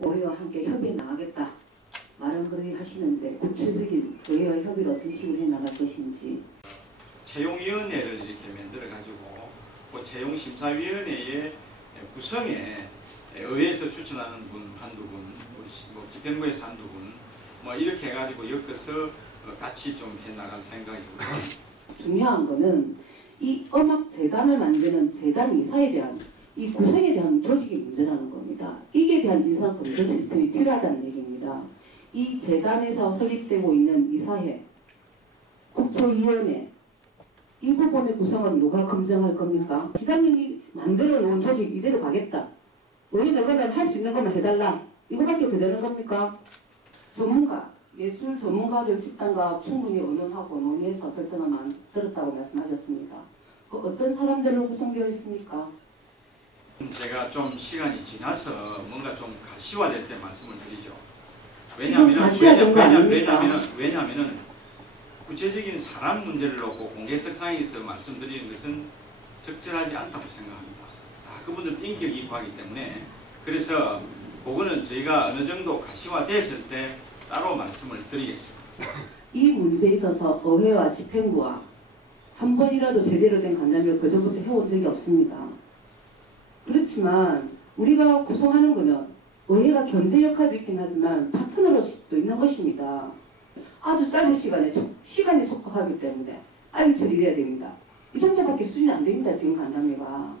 의회와 함께 협의해 나가겠다 말은 그렇게 하시는데 구체적인 의회와 협의를 어떤 식으로 해 나갈 것인지. 채용위원회를 이렇게 만들어가지고 그 채용심사위원회의 구성에 의회에서 추천하는 분 한두 분, 뭐 집행부에서 한두 분, 뭐 이렇게 해가지고 엮어서 같이 좀 해나갈 생각이고요. 중요한 거는 이 음악재단을 만드는 재단 이사에 대한 이 구성에 대한 조직의 문제라는 겁니다. 이게 대한 인사검증 시스템이 필요하다는 얘기입니다. 이 재단에서 설립되고 있는 이사회, 국제위원회 이 부분의 구성은 누가 검증할 겁니까? 시장님이 만들어 놓은 조직 이대로 가겠다. 우리는 그러면 할 수 있는 것만 해달라. 이거밖에 더 되는 겁니까? 전문가, 예술 전문가들 집단과 충분히 의논하고 논의해서 결정을 만들었다고 말씀하셨습니다. 그 어떤 사람들로 구성되어 있습니까? 제가 좀 시간이 지나서 뭔가 좀 가시화될 때 말씀을 드리죠. 왜냐하면은 구체적인 사람 문제를 놓고 공개석상에서 말씀드리는 것은 적절하지 않다고 생각합니다. 다 그분들 인격이 있고 때문에 그래서 그거는 저희가 어느 정도 가시화됐을 때 따로 말씀을 드리겠습니다. 이 문제에 있어서 의회와 집행부와 한 번이라도 제대로 된 간담회를 그전부터 해온 적이 없습니다. 그렇지만 우리가 구성하는 것은 의회가 견제 역할도 있긴 하지만 파트너로도 있는 것입니다. 아주 짧은 시간에 촉박하기 때문에 빨리 처리해야 됩니다. 이 정도밖에 수준이 안 됩니다. 지금 간담회가.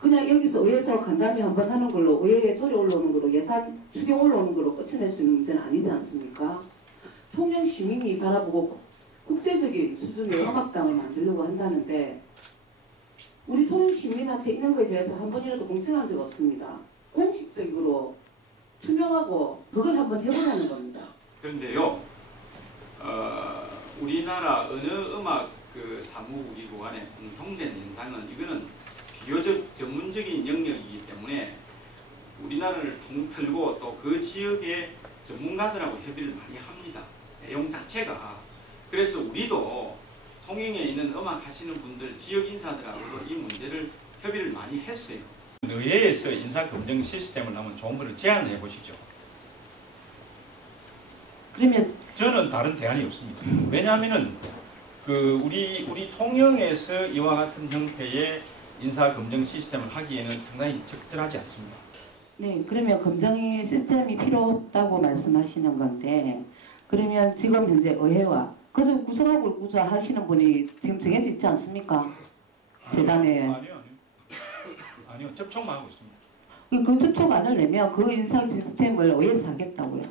그냥 여기서 의회에서 간담회 한번 하는 걸로 의회에 조례 올라오는 걸로 예산 추경 올라오는 걸로 끝내낼 수 있는 문제는 아니지 않습니까? 통영 시민이 바라보고 국제적인 수준의 음악당을 만들려고 한다는데 우리 통영 시민한테 있는 것에 대해서 한 번이라도 공청한 적 없습니다. 공식적으로 투명하고 그걸 한번 해보자는 겁니다. 그런데요, 우리나라 어느 음악 사무국이고 간에 공통된 현상은 이거는 비교적 전문적인 영역이기 때문에 우리나라를 통틀고 또 그 지역의 전문가들하고 협의를 많이 합니다. 내용 자체가. 그래서 우리도 통영에 있는 음악 하시는 분들, 지역 인사들하고도 이 문제를 협의를 많이 했어요. 의회에서 인사검증 시스템을 한번 정부를 제안을 해보시죠. 그러면 저는 다른 대안이 없습니다. 왜냐하면은 우리 통영에서 이와 같은 형태의 인사검증 시스템을 하기에는 상당히 적절하지 않습니다. 네, 그러면 검증의 시스템이 필요 없다고 말씀하시는 건데 그러면 지금 현재 의회와 그래서 구성하고 있고자 하시는 분이 지금 정해져 있지 않습니까? 재단에. 아니요. 접촉만 하고 있습니다. 그 접촉안을 내면 그 인사 시스템을 의회에서 하겠다고요.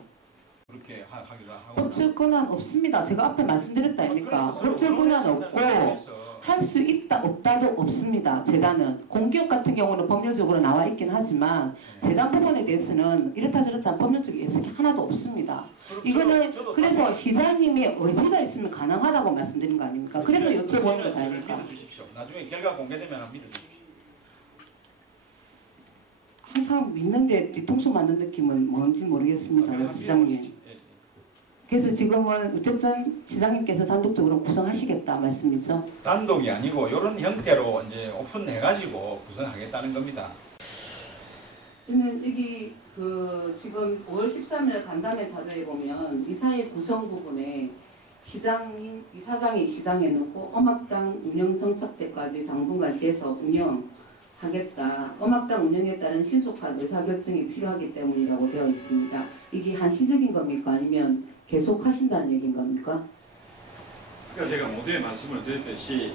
그렇게 하기로 하고. 법적 권한 없습니다. 제가 앞에 말씀드렸다 아닙니까? 법적 권한 없고 할 수 있다 없다도 없습니다. 재단은 공기업 같은 경우는 법률적으로 나와 있긴 하지만 재단 부분에 대해서는 이렇다 저렇다 법률적인 예측이 하나도 없습니다. 이거는 그래서 시장님의 의지가 있으면 가능하다고 말씀드린 거 아닙니까? 그래서 여쭤보는 거 아닙니까? 믿어주십시오. 나중에 결과 공개되면 믿어주십시오. 항상 믿는데 뒤통수 맞는 느낌은 뭔지 모르겠습니다. 시장님. 그래서 지금은 어쨌든 시장님께서 단독적으로 구성하시겠다 말씀이죠? 단독이 아니고 이런 형태로 이제 오픈해가지고 구성하겠다는 겁니다. 저는 여기 지금 5월 13일 간담회 자료에 보면 이사회 구성 부분에 이사장이 시장에 놓고 음악당 운영 정착 때까지 당분간 시에서 운영하겠다. 음악당 운영에 따른 신속한 의사결정이 필요하기 때문이라고 되어 있습니다. 이게 한시적인 겁니까? 아니면 계속 하신다는 얘기인 겁니까? 그러니까 제가 모두에 말씀을 드렸듯이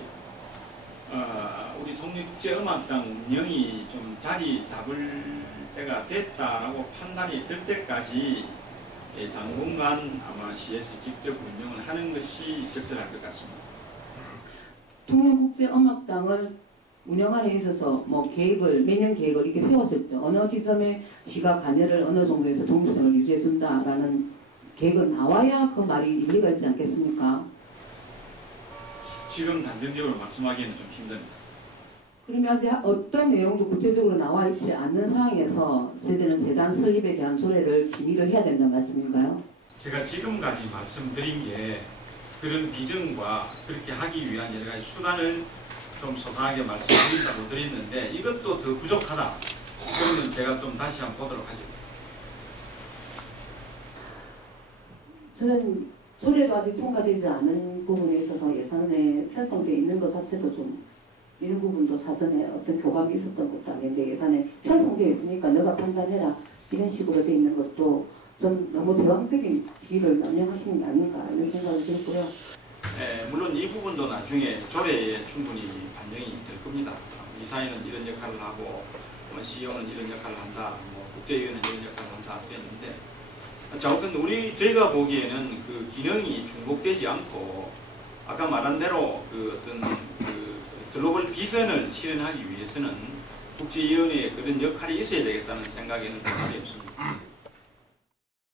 우리 통일국제음악당 운영이 좀 자리 잡을 때가 됐다라고 판단이 될 때까지 당분간 아마 시에서 직접 운영을 하는 것이 적절할 것 같습니다. 통일국제음악당을 운영하는 데 있어서 매년 계획을 이렇게 세웠을 때 어느 지점에 시가 관여를 어느 정도에서 독립성을 유지해준다라는 계획은 나와야 그 말이 일리가 있지 않겠습니까? 지금 단정적으로 말씀하기에는 좀 힘듭니다. 그러면 아직 어떤 내용도 구체적으로 나와 있지 않는 상황에서 저희들은 재단 설립에 대한 조례를 심의를 해야 된다는 말씀인가요? 제가 지금까지 말씀드린 게 그런 비전과 그렇게 하기 위한 여러 가지 수단을 좀 소상하게 말씀드린다고 드렸는데 이것도 더 부족하다. 그러면 제가 좀 다시 한번 보도록 하죠. 저는 조례도 아직 통과되지 않은 부분에 있어서 예산에 편성되어 있는 것 자체도 좀 이런 부분도 사전에 어떤 교감이 있었던 것도 아닌데 예산에 편성되어 있으니까 너가 판단해라 이런 식으로 되어 있는 것도 좀 너무 제왕적인 길을 남용하시는 게 아닌가 이런 생각이 들고요. 물론 이 부분도 나중에 조례에 충분히 반영이 될 겁니다. 이사회는 이런 역할을 하고 CEO는 이런 역할을 한다, 국제위원회는 이런 역할을 한다 했는데 자, 어떤 저희가 보기에는 그 기능이 중복되지 않고 아까 말한 대로 그 어떤 그 글로벌 비전을 실현하기 위해서는 국제위원회에 그런 역할이 있어야 되겠다는 생각에는 변함이 없습니다.